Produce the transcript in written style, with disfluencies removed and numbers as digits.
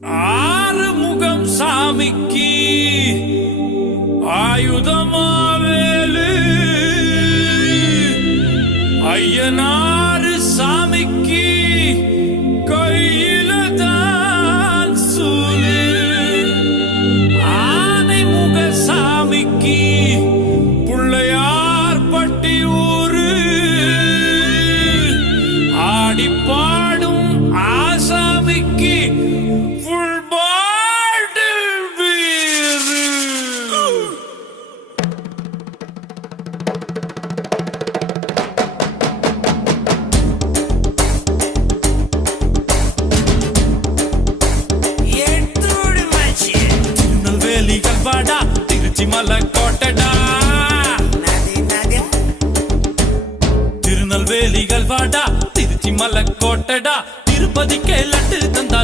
ஆறுமுகம் சாமிக்கு ஆயுதமாவேலு, ஐயனாறு சாமிக்கு கையில தான் சூலு, ஆனைமுக சாமிக்கு புள்ளையார் பட்டி ஊரு, ஆடி பாடும் ஆசாமிக்கு ஃபுல் பாட்டில் பீரு. திருநெல்வேலிகள் வாடா, திருச்சி மலை கோட்டடா, திருநெல்வேலிகள் வாடா, திருச்சி மலை கோட்டடா, திருப்பதிக்கே லட்டு தந்தா